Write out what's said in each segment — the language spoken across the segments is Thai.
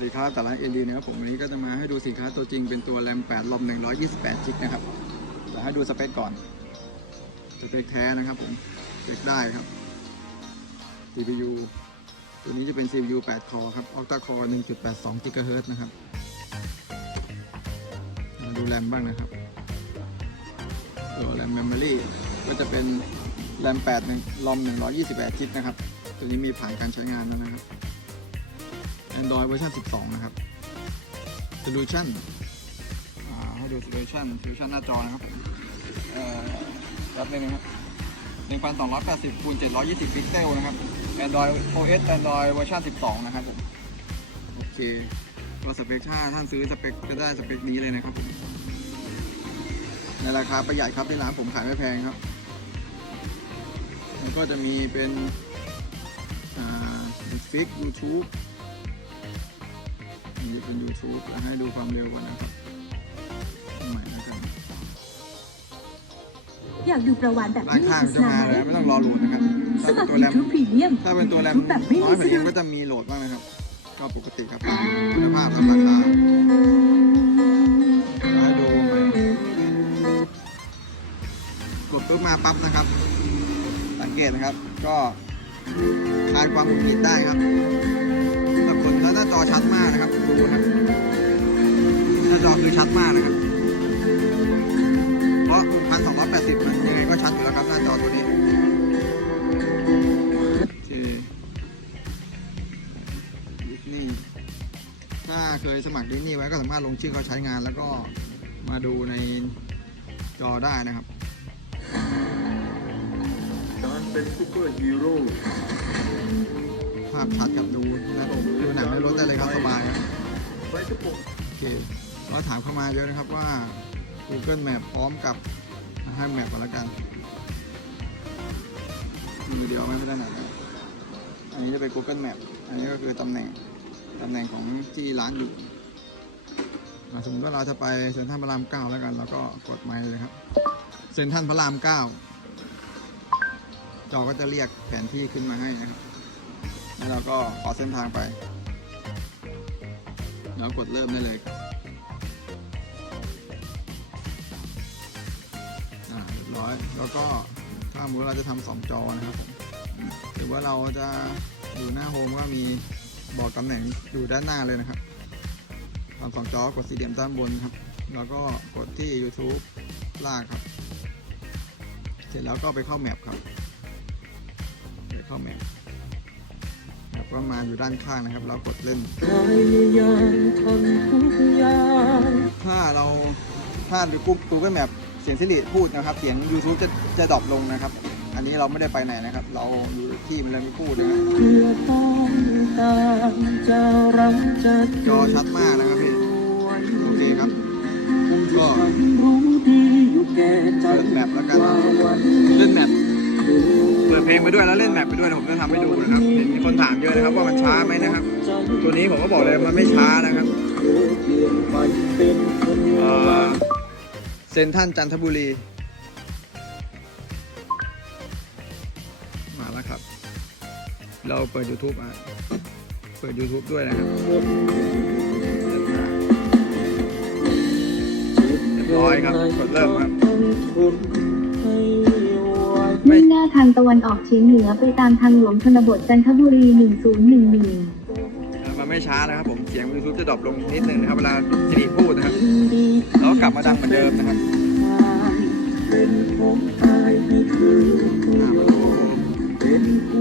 สดีครับแต่ละเอ็นดีนะครับผมวันนี้ก็จะมาให้ดูสินค้าตัวจริงเป็นตัวแรม8ลม128จิกนะครับเดี๋ยวให้ดูสเปคก่อน สเปคแท้นะครับผมสเปคได้ครับ CPU ตัวนี้จะเป็น CPU 8 core ครับ octa core 1.82 GHz นะครับ มาดูแรมบ้างนะครับ ตัวแรม memory ก็จะเป็นแรม8ลอม128จิกนะครับ ตัวนี้มีผ่านการใช้งานแล้วนะครับ Android เวอร์ชัน12 นะครับ Solution อ่าให้ดู Solution Solution หน้าจอนะครับเอ่อรับเลยนะครับ1280คูณ720พิกเซลนะครับ Android OS Android เวอร์ชัน12 นะครับผม โอเคก็สเปคถ้าท่านซื้อสเปคจะได้สเปคนี้เลยนะครับผมในราคาประหยัดครับที่ร้านผมขายไม่แพงครับ แล้วก็จะมีเป็นอ่าฟิก YouTube อันนี้เป็น YouTube แล้วให้ดูความเร็วก่อนนะครับใหม่นะครับอยากดูประวัติแบบร้านไม่มีข้างโฆษจะณามาไหมแล้วไม่ต้องรอโหลดนะครับสถ้าเป็นมัครตัวแรม ยูทูบพรีเมียมถ้าเป็นตัวแรมทุกแบบไม่น้มีอยกว่านี้สะดุดก็จะมีโหลดบ้างนะครับ ก็ปกติครับคุณภาพกับราคาให้ดูใหม่กดปุ๊บมาปั๊บนะครับ สังเกตนะครับ ก็คลายความหงุดหงิดได้ครับ แต่ผลแล้วหน้าจอชัดมากนะครับ ดูนะครับหน้าจอคือชัดมากนะครับ เพราะ1280มันยังไงก็ชัดอยู่แล้วครับหน้าจอตัวนี้โอเคดิสนีย์ถ้าเคยสมัครดิสนีย์ไว้ก็สามารถลงชื่อเขาใช้งานแล้วก็มาดูในจอได้นะครับการเป็นซูเปอร์ฮีโร่ภาพชัดกับดูนะดู หนังในรถได้เลยครับสบายครับไฟกระปุกโอเคก็ถามเข้ามาเยอะนะครับว่า Google Map พร้อมกับให้ Map ก่อนแล้วกันมีเดียวไม่ได้ไหนนะอันนี้จะเป็น Google Map อันนี้ก็คือตำแหน่งตำแหน่งของที่ร้านอยู่อะสมมติว่าเราจะไปเซ็นทรัลพระรามเก้าแล้วกัน แล้วก็กดไมค์เลยครับเซ็นทรัลพระรามเก้าจอก็จะเรียกแผนที่ขึ้นมาให้นะครับ แล้วเราก็ขอเส้นทางไป แล้วกดเริ่มได้เลยครับเรียบร้อย แล้วก็ถ้าสมมติเราจะทำสองจอนะครับผมหรือว่าเราจะอยู่หน้าโฮมก็มีบอกตำแหน่งอยู่ด้านหน้าเลยนะครับทำสองจอกดสีเหลี่ยมด้านบนครับ แล้วก็กดที่ YouTube ลากครับ เสร็จแล้วก็ไปเข้าแมปครับ ไปเข้าแมป แมปก็มาอยู่ด้านข้างนะครับ เรากดเล่นพยายามทำทุกอย่างถ้าเราถ้าดูกูกูเกิลแมปเสียงสิริพูดนะครับ เสียง YouTube จะจะดรอปลงนะครับ อันนี้เราไม่ได้ไปไหนนะครับ เราอยู่ที่มันเลยไม่พูดนะครับเพื่อต้องการจะรักจะจอชัดมากนะครับพี่โอเคครับก็รู้ดีอยู่แก่ใจเปิดแมปแล้วกัน ลงไปด้วยแล้วเล่นแมปไปด้วยเดี๋ยวผมจะทำให้ดูนะครับเห็นมีคนถามเยอะนะครับว่ามันช้าไหมนะครับ ตัวนี้ผมก็บอกเลยมันไม่ช้านะครับเซนทันจันทบุรี มาแล้วครับ เราเปิด YouTube อะเปิด YouTube ด้วยนะครับเรียบร้อยครับกดเริ่มครับ มุ่งหน้าทางตะวันออกเฉียงเหนือไปตามทางหลวงชนบทจันทบุรี1011มันไม่ช้านะครับผม เสียง YouTube จะดรอปลงนิดนึงนะครับ เวลาสิริพูดนะครับ แล้วกลับมาดังเหมือนเดิมนะครับ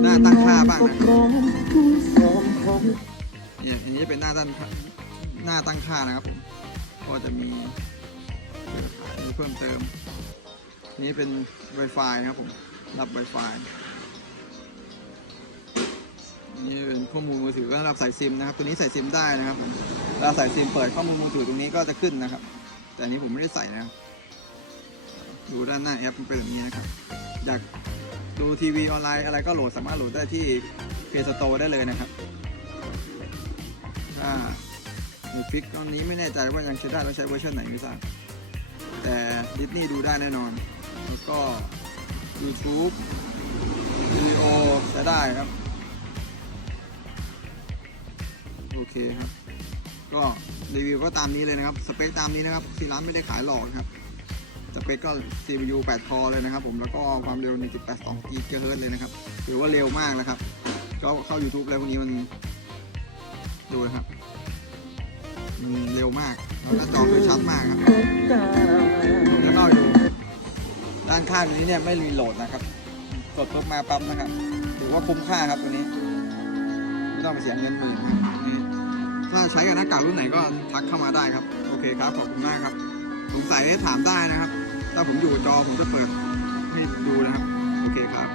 หน้าตั้งค่าบ้างนะเนี่ยอันนี้เป็นหน้าตั้งค่าหน้าตั้งค่านะครับผม ก็จะมีมีเพิ่มเติม นี่เป็น Wi-Fi นะครับผม รับ Wi-Fi นี่เป็นข้อมูลมือถือก็รับใส่ซิมนะครับ ตัวนี้ใส่ซิมได้นะครับเวลาใส่ซิมเปิดข้อมูลมือถือตรงนี้ก็จะขึ้นนะครับ แต่นี้ผมไม่ได้ใส่นะครับดูด้านหน้าแอปมันเป็นแบบนี้นะครับ อยากดูทีวีออนไลน์อะไรก็โหลดสามารถโหลดได้ที่ Play Store ได้เลยนะครับถ้าหนูฟิกตอนนี้ไม่แน่ใจว่ายังใช้ได้แล้วใช้เวอร์ชันไหนไม่ทราบแต่ดิสนีย์ดูได้แน่นอน แล้วก็ YouTube วิดีโอใช้ได้ครับ โอเคครับ ก็รีวิวก็ตามนี้เลยนะครับ สเปคตามนี้นะครับที่ร้านไม่ได้ขายหลอกครับ สเปคก็ CPU 8 คอเลยนะครับผม แล้วก็ความเร็ว 1.82 GHz เลยนะครับ ถือว่าเร็วมากแล้วครับ ก็เข้า YouTube แล้วพวกนี้มันดูนะครับ มันเร็วมากแล้วหน้าจอคือชัดมากครับางข้างนี้เนี่ยไม่รีโหลดนะครับ กดปุ๊บมาปั๊บนะครับถือว่าคุ้มค่าครับตัวนี้ไม่ต้องไปเสียเงินหมื่นนะนี่ถ้าใช้กับหน้ากากรุ่นไหนก็ทักเข้ามาได้ครับ โอเคครับขอบคุณมากครับสงสัยได้ถามได้นะครับ ถ้าผมอยู่จอผมจะเปิดให้ดูนะครับ โอเคครับ